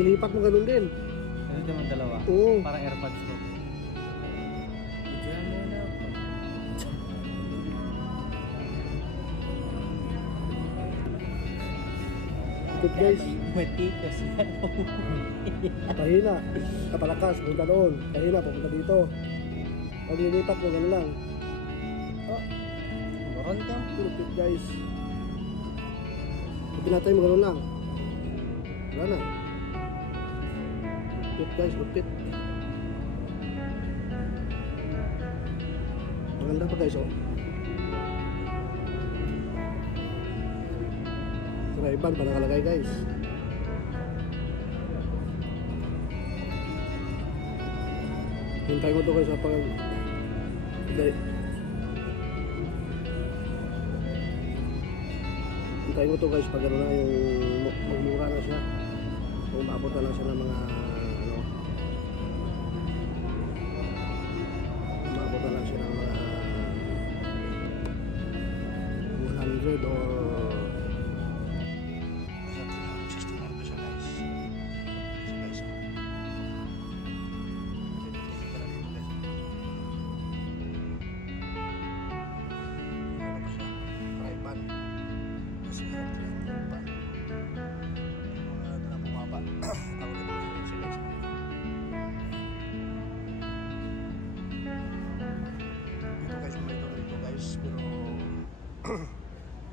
nilipat mo ganun din. Ganun din ang dalawa. Oo. Parang AirPods ko. Good guys. Matikos. Pahina. Kapalakas. Punta doon. Pahina. Pupunta dito. Pag nilipat mo ganun lang. Ah. Moron ka. Good guys. Pag pinatay mo ganun lang. Wala na. Good guys. Good. Maganda pa guys, oh. Iban pa nakalagay guys. Hintay mo to guys sa pag hintay mo to guys pag ano na yung magmura na siya. Kung maabot na lang siya ng mga ano, maabot na lang siya ng mga 100 or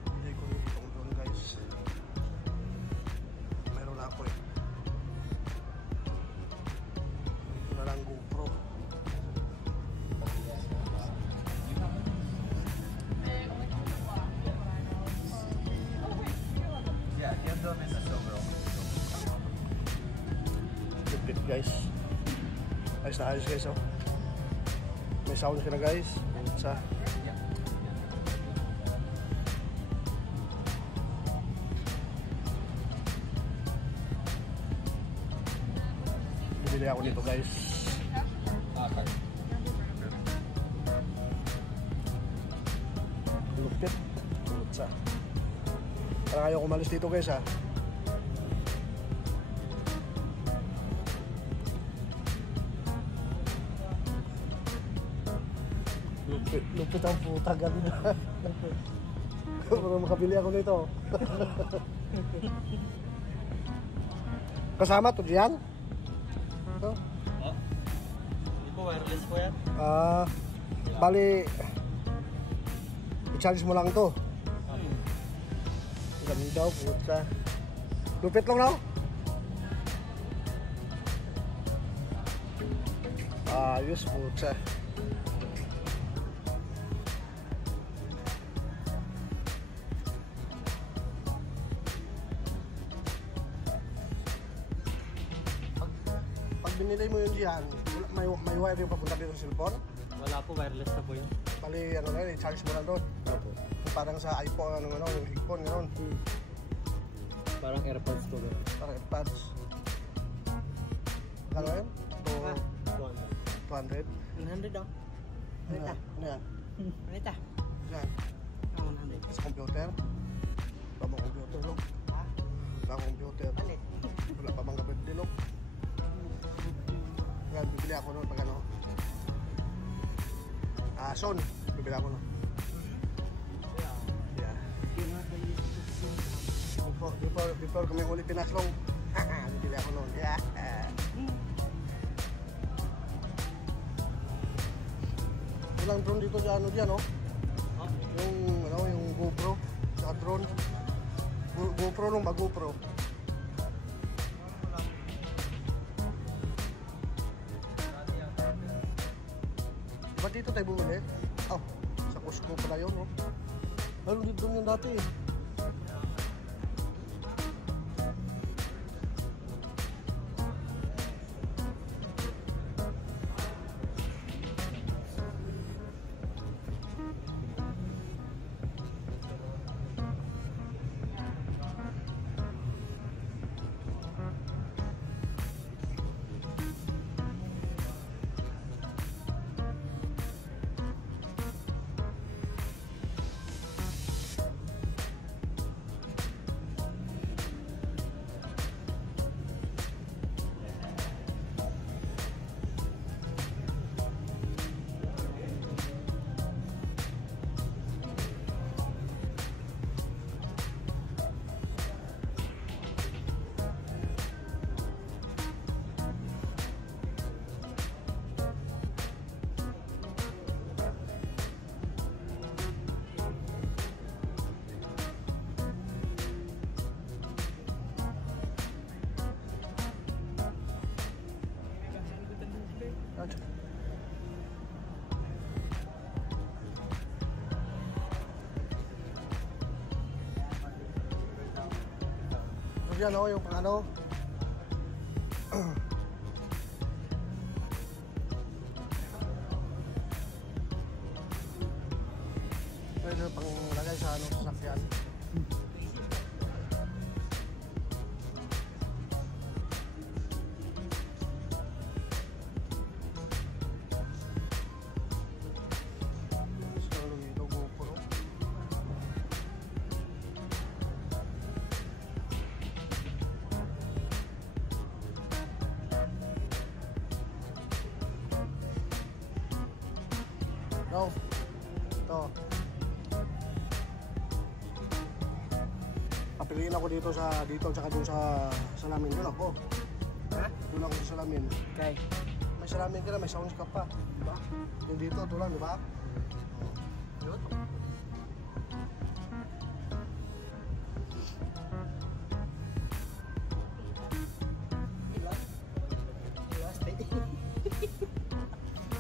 hindi ko rin itong drone guys. Meron na ako eh. Ito na lang GoPro. Yeah, yung drone is a bro. Lipit guys. Ayos na ayos guys, oh. May sound ka na guys. Sa bibili ako nito guys. Lupit. Sa parang ayaw kumalis dito guys, ha. Lupit ang puta ganda. Para makabili ako nito. Kasama to diyan? Ito? Oh. Hindi po wireless po yan. Bali i-charge mo lang to. Ganun daw, puta. Lupit lang daw. Ayos, puta. Binili mo yun diyan, may wire yung papunta dito sa cellphone? Wala po, wireless na po yun. Bali, ano na yun, i-charge mo lang doon. Opo. Parang sa iPhone, ano, yung headphone, gano'n. Parang AirPods po ba? Parang AirPods. Kano yun? 200? 100 daw. Rita. Ano yan? Rita. Yan. 100. Sa computer? Wala bang computer, no? Ha? Wala akong computer. Palit. Wala pa bang gabit din, no? Yan, bibili ako nun pag ano. Son, bibili ako nun. Yeah. Before kami ulit pinaslong, bibili ako nun. Yeah. Walang drone dito sa ano diyan, no? Yung GoPro, sa drone. GoPro nung ba GoPro? Ba't dito tayo bumili? Oh, sa Costco pala yun, no? Meron dito yung dati eh. God. So yan o, yung pang ano. Pwede pang lagay sa ano, sasakyan. No. Ito. Papiliin ako dito at saka dun sa salamin. Doon ako. Ha? Doon ako sa salamin. Okay. May salamin ka na, may soundscape pa. Diba? Yung dito, ito lang, diba? Yun.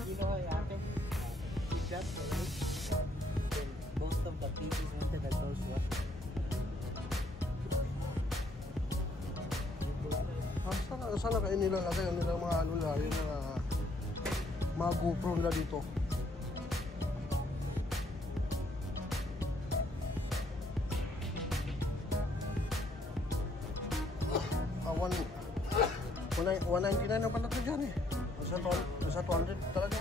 You know what happened? She dropped the light, then both of the pieces into the ghost what? Sana kayo nilalagay yung nilang mga ano na, yung mga GoPro nila dito. Ah, 199 na pala ito dyan eh. Nasa 200 talaga.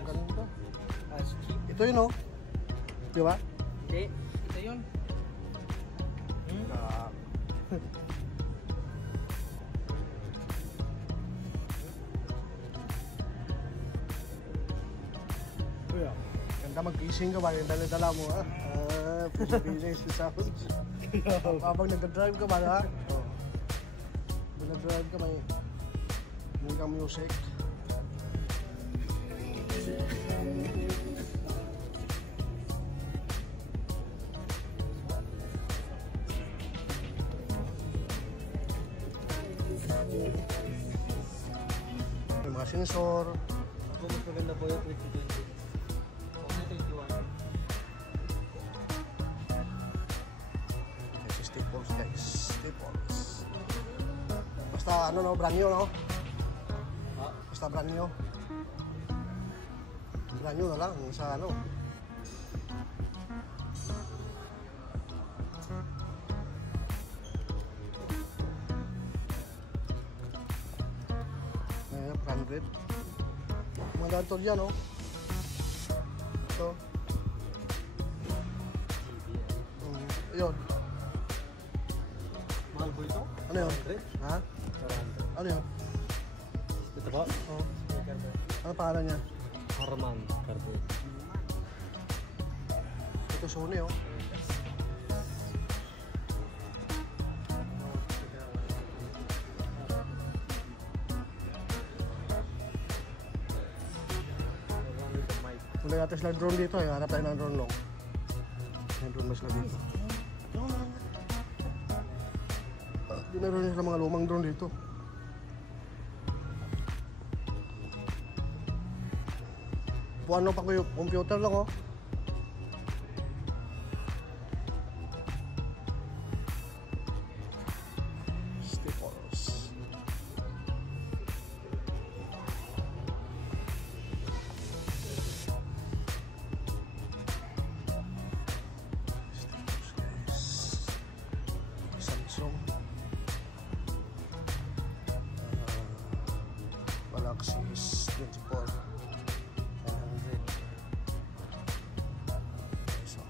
Ang ganda. That's cheap. Ito yun oh. Di ba? Okay. Ito yun. Ah. Kuya, ganda mag-fishing ka ba? Yung dala-dala mo ha? Fishing sa sounds. Habang nag-drive ka ba ha? Oh. Habang nag-drive ka may kang music. May mga sensor. Ako mas maganda po yung 2020. Okay, 21. Kasi staples guys. Staples. Basta ano no, brand new no? Ah, Basta brand new. Brand new na lang sa ano. Ayan, 100. Mga ganito dyan, oh. Ito. Yun. mahal po ito? Ano yun? 100? Ha? 100. Ano yun? Ito po? Oh. Speaker po. Ano pangalan niya? Harman Carbo. Ito Sony, oh. Wala yata sila drone dito, eh. Hanap tayo ng drone long. May drone ba sila dito? Hindi na rin sila mga lumang drone dito. Ano pa ko yung computer lang, oh. Staples. Samsung. Galaxy S24. 900. So,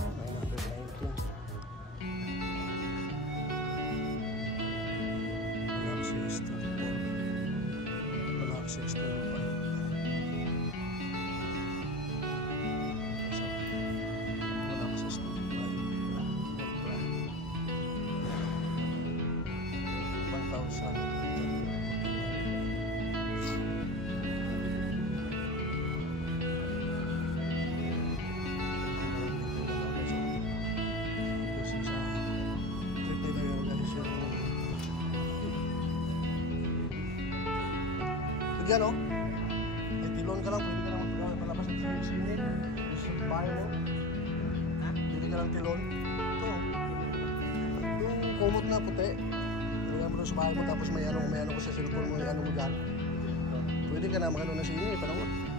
919. Galaxy S24. Galaxy S25. So, Galaxy S25. Ultra. 1,000. yan, oh. May tilon ka lang, pwede ka lang palabas ng sine. Gusto sa bahay mo. Pwede ka lang tilon. Ito, oh. Yung kumot na puti. Pwede mo sa bahay mo, tapos may ano ko sa cellphone mo, may ano mo dyan. Pwede ka na magano na sine, panahon.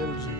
LG.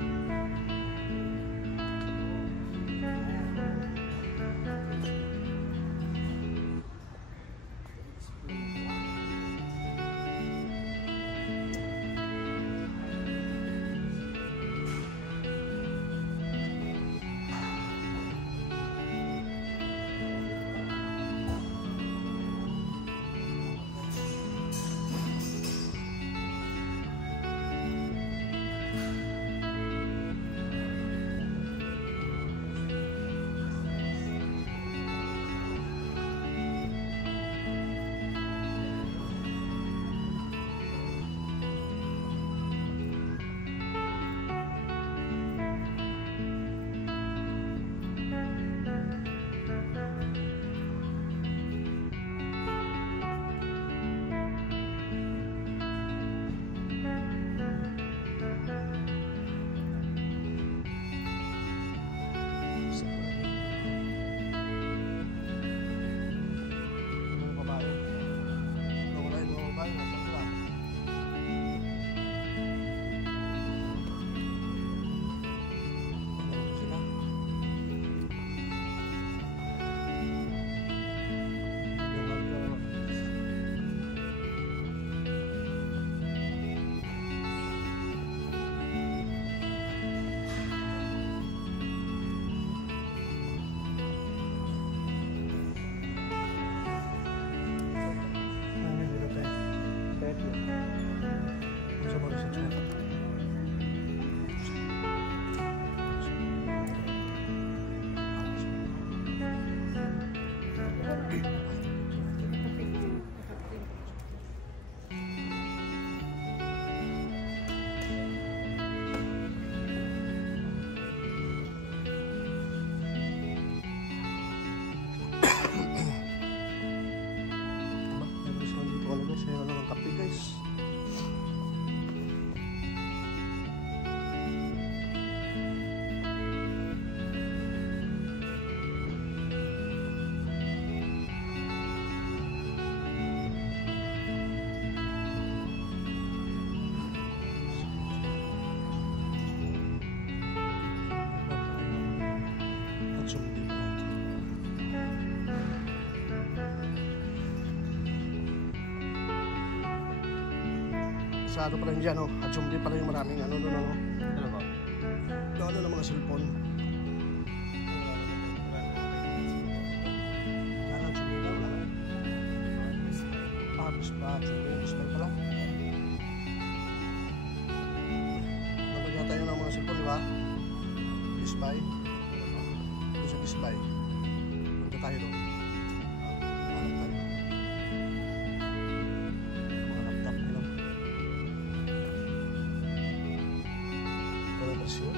Sa ano pa rin dyan, oh. At sumbi pa rin yung maraming ano doon, ano. Ano ba? Ano ng mga cellphone. Wala na, sumbi na, wala na. Bis pa, sumbi pala. Nalagyan tayo ng mga cellphone, di ba? Bisbay. Doon sa Bisbay. Punta tayo doon. Hanap tayo. Mga laptop nila. Ito na version.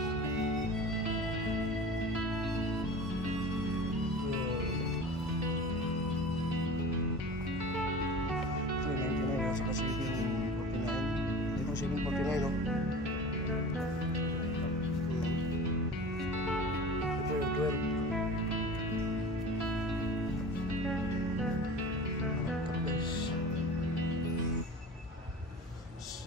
Saka 749. Ito 749, no? Ito yung 12. Laptop, guys. 749.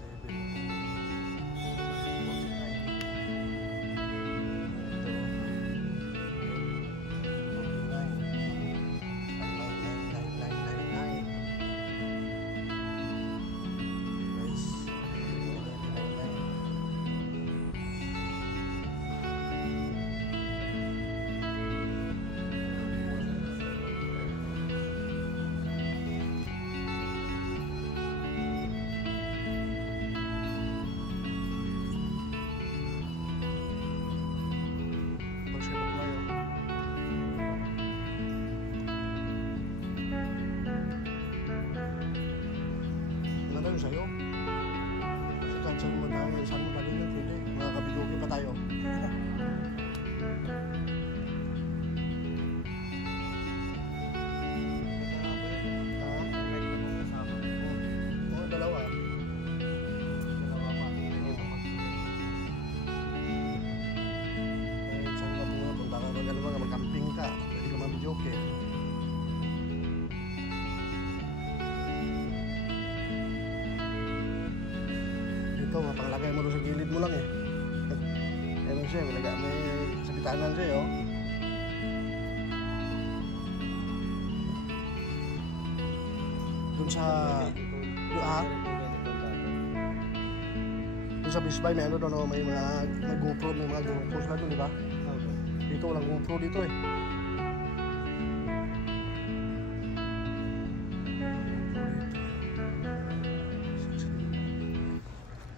yun sa'yo. Kasi kahit saan mo tayo, saan mo tayo yun, pwede. Makakabidyoke pa tayo. Oo, dalawa. Kahit saan ka pumunta ka, mag-camping ka, pwede ka mabidyoke. Ito, mapanglagay mo doon sa gilid mo lang eh. Ewan siya, may sa bitanan siya oh. Doon sa... Doon sa Bisbay may ano doon, oh, may mga GoPro, may mga GoPro sila doon, di ba? Dito walang GoPro dito eh.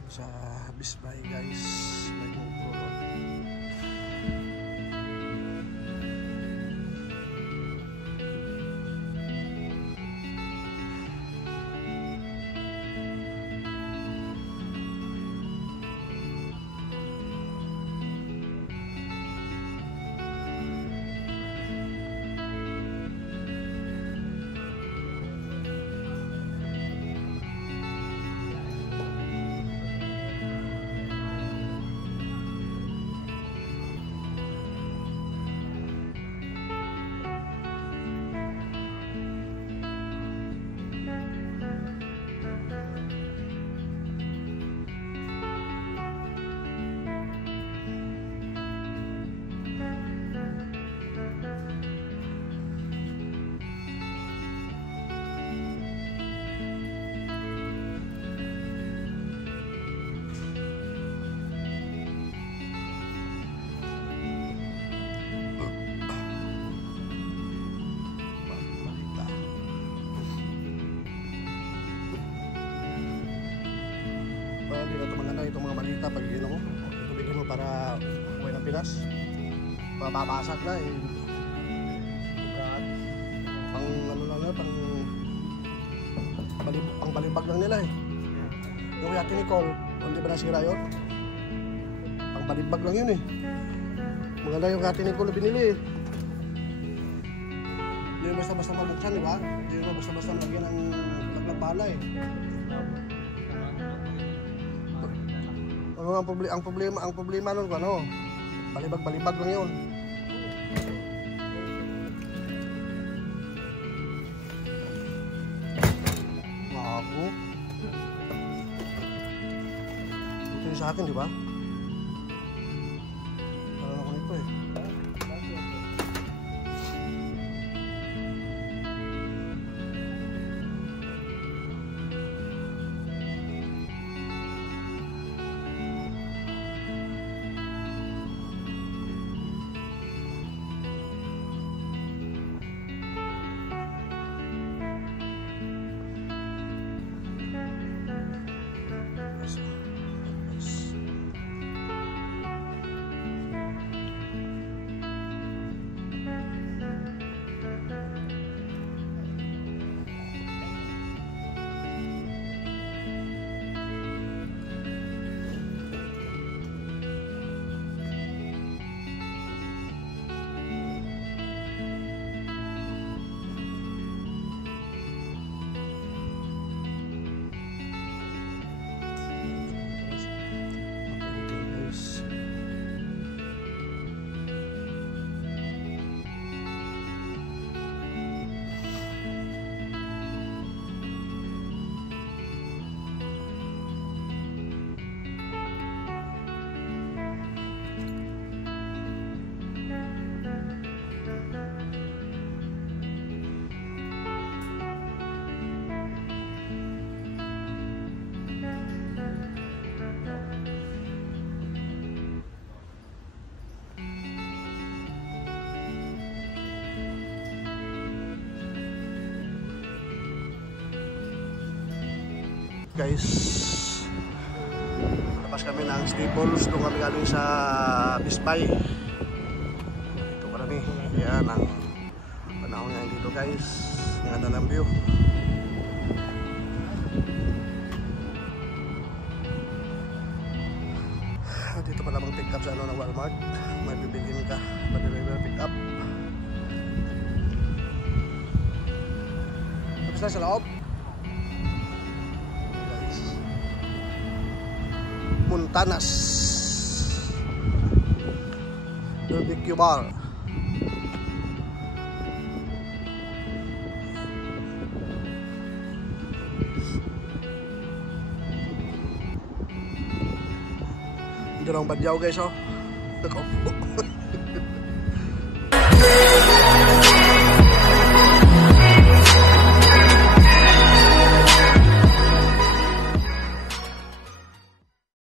Sa Bisbay guys, may GoPro. Hindi na ito maganda itong mga malita pag inom mo. Tubigin mo para buhay ng Pinas. Babasag na eh. Pang ano lang na, pang balibag lang nila eh. Yung kaya Nicole, hindi ba nasira yun? Pang balibag lang yun eh. Maganda yung kaya Nicole na binili eh. Hindi yung basta-basta mabuksan, di ba? Hindi yung basta-basta lagyan ng laglang bala eh. Ang problema nun ano, balibag lang yun. Ako. Ito yung sa akin, di ba? Parang ako nito eh. Guys, labas kami ng Staples, doon kami galing sa Bisbay. Ito kami, yan ang panahon ngayon dito guys, ang ganda ng view. dito pa namang pick up sa ano ng Walmart. May bibilhin ka, pa-deliver pick up. Tapos na sa loob. Guys. Montanas Barbecue Bar. Ito lang badyaw guys, oh. Nakaupo.